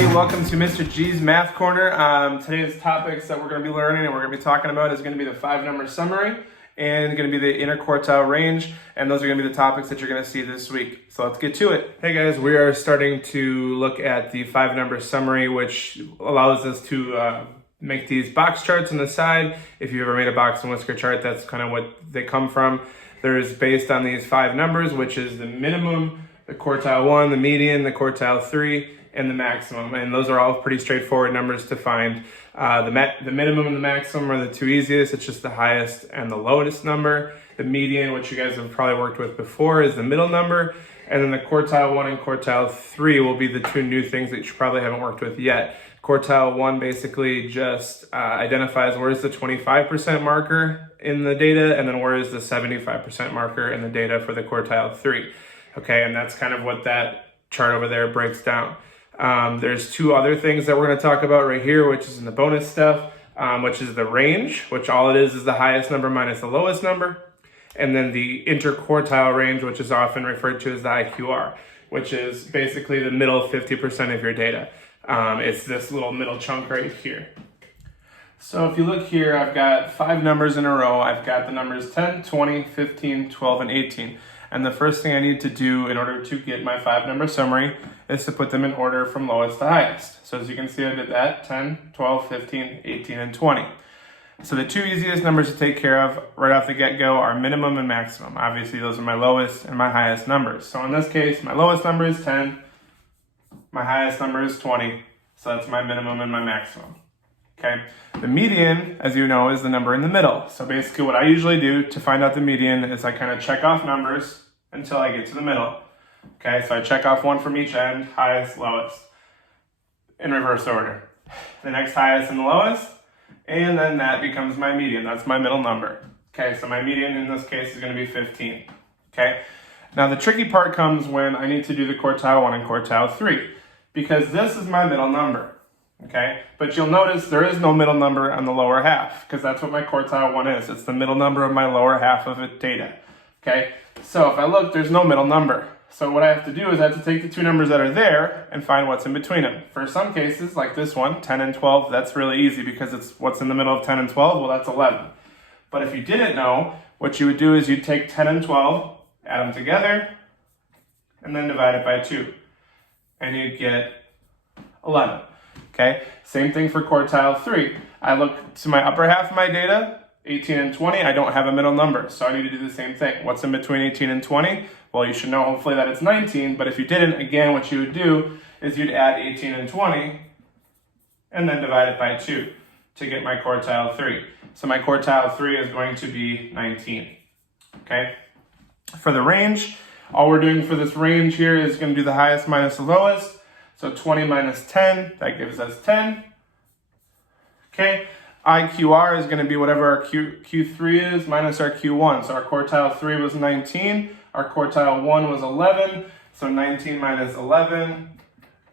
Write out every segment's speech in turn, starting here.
everybody, welcome to Mr. G's Math Corner. Today's topics that we're going to be learning and we're going to be talking about is going to be the 5-number summary and going to be the interquartile range, and those are going to be the topics that you're going to see this week. So let's get to it. Hey guys, we are starting to look at the 5-number summary, which allows us to make these box charts on the side. If you've ever made a box and whisker chart, that's kind of what they come from. There's based on these 5 numbers, which is the minimum, the quartile 1, the median, the quartile 3, and the maximum, and those are all pretty straightforward numbers to find. The minimum and the maximum are the two easiest. It's just the highest and the lowest number. The median, which you guys have probably worked with before, is the middle number, and then the quartile 1 and quartile 3 will be the two new things that you probably haven't worked with yet. Quartile 1 basically just identifies where is the 25% marker in the data, and then where is the 75% marker in the data for the quartile 3. Okay, and that's kind of what that chart over there breaks down. There's two other things that we're going to talk about right here, which is in the bonus stuff, which is the range, which all it is the highest number minus the lowest number, and then the interquartile range, which is often referred to as the IQR, which is basically the middle 50% of your data. It's this little middle chunk right here. So if you look here, I've got 5 numbers in a row. I've got the numbers 10, 20, 15, 12, and 18. And the first thing I need to do in order to get my 5-number summary is to put them in order from lowest to highest. So as you can see, I did that, 10, 12, 15, 18, and 20. So the two easiest numbers to take care of right off the get-go are minimum and maximum. Obviously, those are my lowest and my highest numbers. So in this case, my lowest number is 10, my highest number is 20, so that's my minimum and my maximum. Okay, the median, as you know, is the number in the middle. So basically what I usually do to find out the median is I kind of check off numbers until I get to the middle. Okay, so I check off one from each end, highest, lowest, in reverse order. The next highest and the lowest, and then that becomes my median. That's my middle number. Okay, so my median in this case is going to be 15. Okay, now the tricky part comes when I need to do the quartile 1 and quartile 3, because this is my middle number. Okay, but you'll notice there is no middle number on the lower half, because that's what my quartile 1 is. It's the middle number of my lower half of it data. Okay, so if I look, there's no middle number. So what I have to do is I have to take the two numbers that are there and find what's in between them. For some cases, like this one, 10 and 12, that's really easy because it's what's in the middle of 10 and 12, well, that's 11. But if you didn't know, what you would do is you'd take 10 and 12, add them together, and then divide it by 2. And you'd get 11. Okay, same thing for quartile 3. I look to my upper half of my data, 18 and 20, I don't have a middle number, so I need to do the same thing. What's in between 18 and 20? Well, you should know hopefully that it's 19, but if you didn't, again, what you would do is you'd add 18 and 20 and then divide it by 2 to get my quartile 3. So my quartile 3 is going to be 19. Okay, for the range, all we're doing for this range here is going to do the highest minus the lowest. So 20 minus 10, that gives us 10. Okay, IQR is going to be whatever our Q3 is minus our Q1. So our quartile 3 was 19, our quartile 1 was 11, so 19 minus 11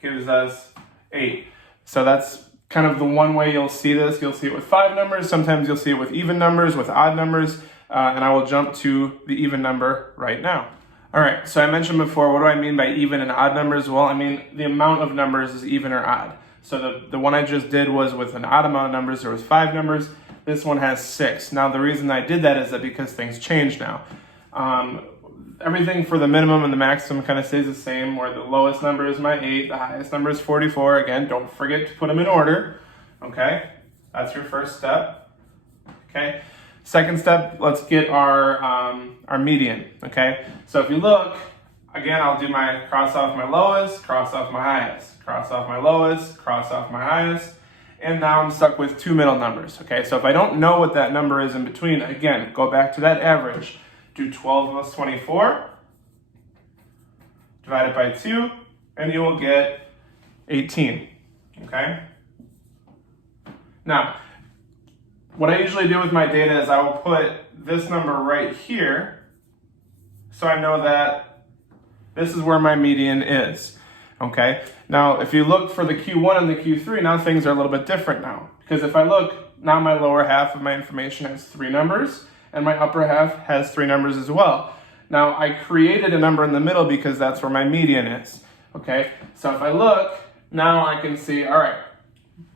gives us 8. So that's kind of the one way you'll see this. You'll see it with 5 numbers, sometimes you'll see it with even numbers, with odd numbers, and I will jump to the even number right now. All right, so I mentioned before, what do I mean by even and odd numbers? Well, I mean the amount of numbers is even or odd. So the one I just did was with an odd amount of numbers, there was 5 numbers. This one has 6. Now the reason I did that is that because things change now. Everything for the minimum and the maximum kind of stays the same, where the lowest number is my 8, the highest number is 44. Again, don't forget to put them in order, okay? That's your first step, okay? Second step, let's get our median, okay? So if you look, again, I'll do my cross off my lowest, cross off my highest, cross off my lowest, cross off my highest, and now I'm stuck with 2 middle numbers, okay? So if I don't know what that number is in between, again, go back to that average. Do 12 plus 24, divide it by 2, and you will get 18, okay? Now, what I usually do with my data is I will put this number right here, so I know that this is where my median is, okay? Now, if you look for the Q1 and the Q3, now things are a little bit different now. Because if I look, now my lower half of my information has 3 numbers, and my upper half has 3 numbers as well. Now, I created a number in the middle because that's where my median is, okay? So if I look, now I can see, all right,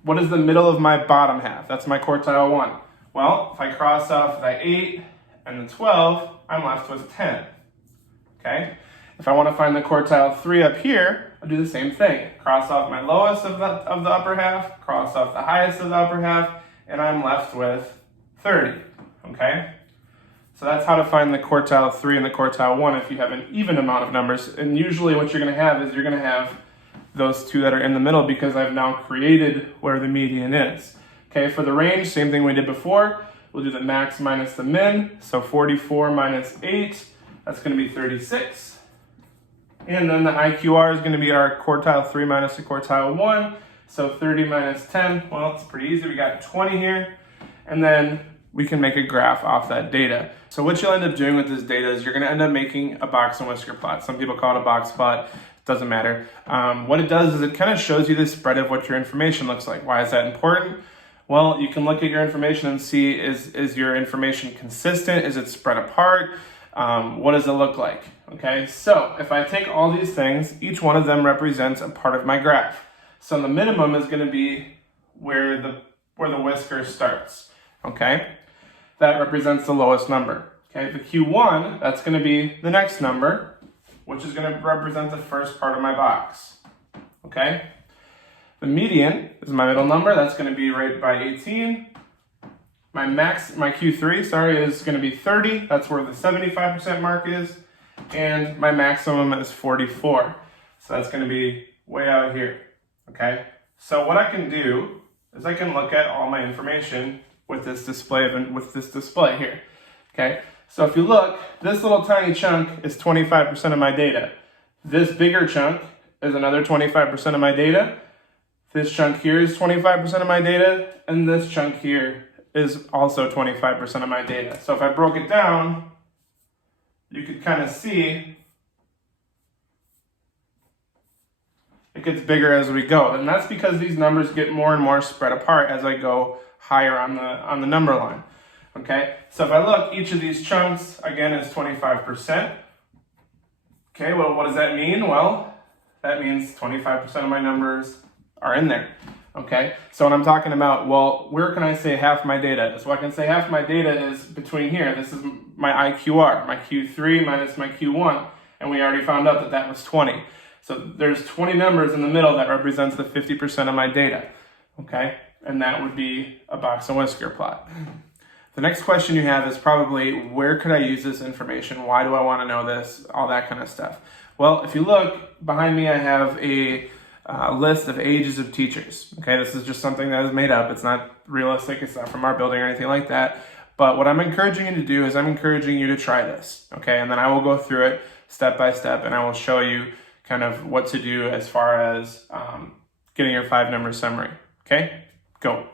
what is the middle of my bottom half? That's my quartile 1. Well, if I cross off the 8 and the 12, I'm left with 10. Okay? If I want to find the quartile 3 up here, I'll do the same thing. Cross off my lowest of the upper half, cross off the highest of the upper half, and I'm left with 30. Okay? So that's how to find the quartile 3 and the quartile 1 if you have an even amount of numbers. And usually what you're going to have is you're going to have those two that are in the middle because I've now created where the median is. Okay, for the range, same thing we did before. We'll do the max minus the min. So 44 minus 8, that's going to be 36. And then the IQR is going to be our quartile 3 minus the quartile 1. So 30 minus 10, well, it's pretty easy. We got 20 here. And then we can make a graph off that data. So what you'll end up doing with this data is you're going to end up making a box and whisker plot. Some people call it a box plot. It doesn't matter. What it does is it kind of shows you the spread of what your information looks like. Why is that important? Well, you can look at your information and see, is your information consistent? Is it spread apart? What does it look like? Okay, so if I take all these things, each one of them represents a part of my graph. So the minimum is going to be where the whisker starts. Okay, that represents the lowest number. Okay, the Q1, that's going to be the next number, which is going to represent the first part of my box. Okay, the median is my middle number. That's going to be right by 18. My Q3, is going to be 30. That's where the 75% mark is. And my maximum is 44. So that's going to be way out here. Okay, so what I can do is I can look at all my information with this display here. Okay, so if you look, this little tiny chunk is 25% of my data. This bigger chunk is another 25% of my data. This chunk here is 25% of my data, and this chunk here is also 25% of my data. So if I broke it down, you could kind of see it gets bigger as we go. And that's because these numbers get more and more spread apart as I go higher on the number line. Okay, so if I look, each of these chunks, again, is 25%. Okay, well, what does that mean? Well, that means 25% of my numbers are in there. Okay, so when I'm talking about, well, where can I say half my data is? Well, I can say half my data is between here. This is my IQR, my Q3 minus my Q1, and we already found out that that was 20. So there's 20 numbers in the middle that represents the 50% of my data. Okay, and that would be a box and whisker plot. The next question you have is probably, where could I use this information? Why do I want to know this? All that kind of stuff. Well, if you look behind me, I have a list of ages of teachers. Okay, this is just something that is made up. It's not realistic. It's not from our building or anything like that. But what I'm encouraging you to do is I'm encouraging you to try this. Okay, and then I will go through it step by step, and I will show you kind of what to do as far as getting your 5-number summary. Okay, go.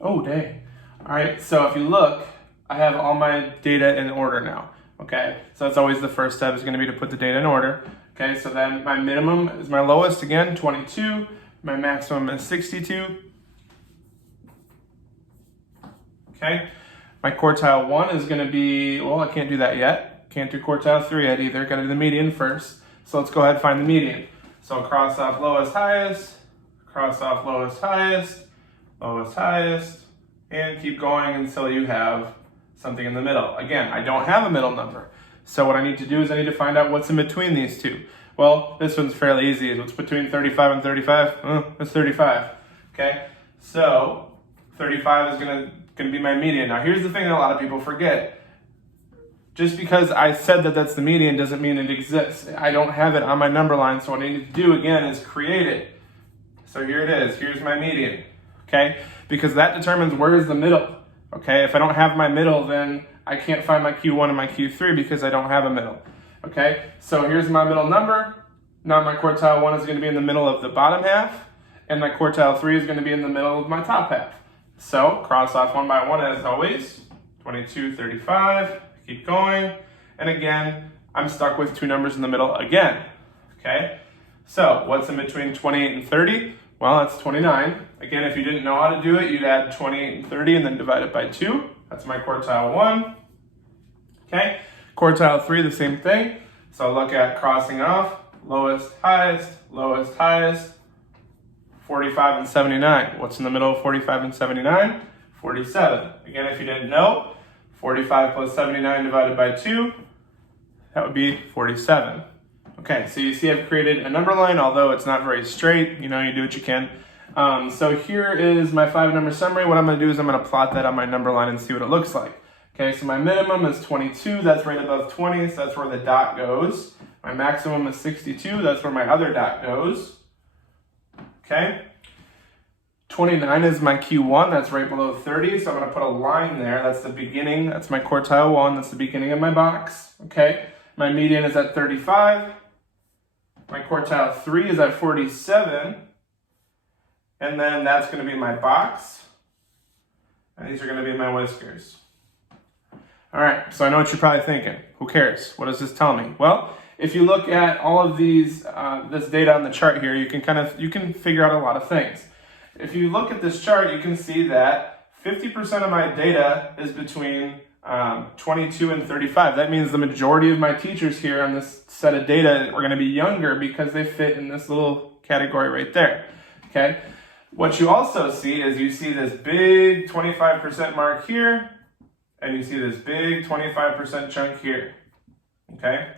Oh, dang. All right, so if you look, I have all my data in order now. Okay, so that's always the first step, is going to be to put the data in order. Okay, so then my minimum is my lowest, again, 22. My maximum is 62. Okay, my quartile 1 is going to be, well, I can't do that yet. Can't do quartile 3 yet either. Got to do the median first. So let's go ahead and find the median. So I'll cross off lowest, highest, cross off lowest, highest, lowest, highest, and keep going until you have something in the middle. Again, I don't have a middle number. So what I need to do is I need to find out what's in between these two. Well, this one's fairly easy. What's between 35 and 35? It's 35. Okay, so 35 is gonna be my median. Now here's the thing that a lot of people forget. Just because I said that that's the median doesn't mean it exists. I don't have it on my number line, so what I need to do again is create it. So here it is. Here's my median. Okay, because that determines where is the middle. Okay, if I don't have my middle, then I can't find my Q1 and my Q3 because I don't have a middle. Okay, so here's my middle number. Now my quartile 1 is going to be in the middle of the bottom half, and my quartile 3 is going to be in the middle of my top half. So cross off one by one as always. 22, 35, keep going. And again, I'm stuck with two numbers in the middle again. Okay, so what's in between 28 and 30? Well, that's 29. Again, if you didn't know how to do it, you'd add 28 and 30 and then divide it by 2. That's my quartile 1. Okay, quartile 3, the same thing. So I'll look at crossing off lowest, highest, lowest, highest, 45 and 79. What's in the middle of 45 and 79? 47. Again, if you didn't know, 45 plus 79 divided by 2, that would be 47. Okay, so you see I've created a number line, although it's not very straight. You know, you do what you can. So here is my 5-number summary. What I'm going to do is I'm going to plot that on my number line and see what it looks like. Okay, so my minimum is 22. That's right above 20, so that's where the dot goes. My maximum is 62. That's where my other dot goes. Okay. 29 is my Q1. That's right below 30, so I'm going to put a line there. That's the beginning. That's my quartile 1. That's the beginning of my box. Okay. My median is at 35. My quartile 3 is at 47. And then that's going to be my box. And these are going to be my whiskers. All right, so I know what you're probably thinking. Who cares? What does this tell me? Well, if you look at all of these, this data on the chart here, you can figure out a lot of things. If you look at this chart, you can see that 50% of my data is between 22 and 35. That means the majority of my teachers here on this set of data are going to be younger because they fit in this little category right there. Okay. What you also see is you see this big 25% mark here, and you see this big 25% chunk here. Okay.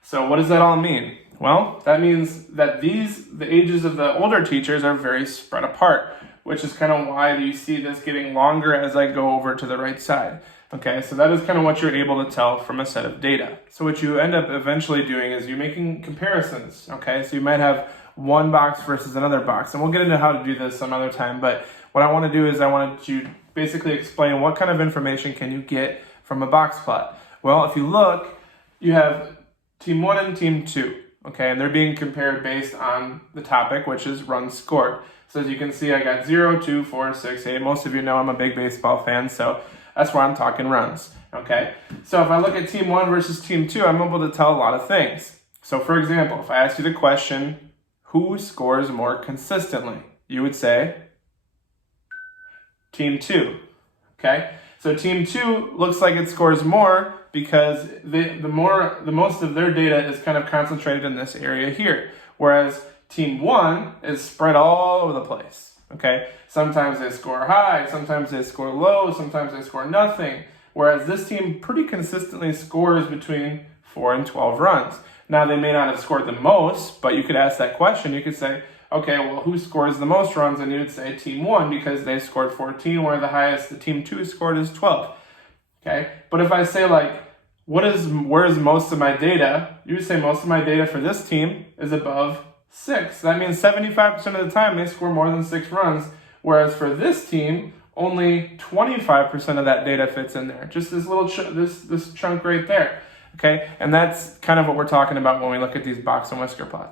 So what does that all mean? Well, that means that the ages of the older teachers are very spread apart, which is kind of why you see this getting longer as I go over to the right side. Okay, so that is kind of what you're able to tell from a set of data. So what you end up eventually doing is you're making comparisons. Okay, so you might have one box versus another box, and we'll get into how to do this some other time, but what I want to do is I want to basically explain what kind of information can you get from a box plot. Well, if you look, you have Team 1 and Team 2. Okay, and they're being compared based on the topic, which is runs scored. So as you can see, I got 0, 2, 4, 6, 8. Most of you know I'm a big baseball fan, so that's where I'm talking runs. Okay, so if I look at Team 1 versus Team 2, I'm able to tell a lot of things. So for example, if I ask you the question, who scores more consistently? You would say Team 2. Okay, so Team 2 looks like it scores more because the most of their data is kind of concentrated in this area here, whereas Team 1 is spread all over the place. Okay, sometimes they score high, sometimes they score low, sometimes they score nothing, whereas this team pretty consistently scores between 4 and 12 runs. Now, they may not have scored the most, but you could ask that question. You could say, okay, well, who scores the most runs? And you would say Team 1 because they scored 14, where the highest the Team 2 scored is 12. Okay, but if I say like, where's most of my data? You would say most of my data for this team is above 6. That means 75% of the time they score more than 6 runs, whereas for this team, only 25% of that data fits in there. Just this little this chunk right there. Okay, and that's kind of what we're talking about when we look at these box and whisker plots.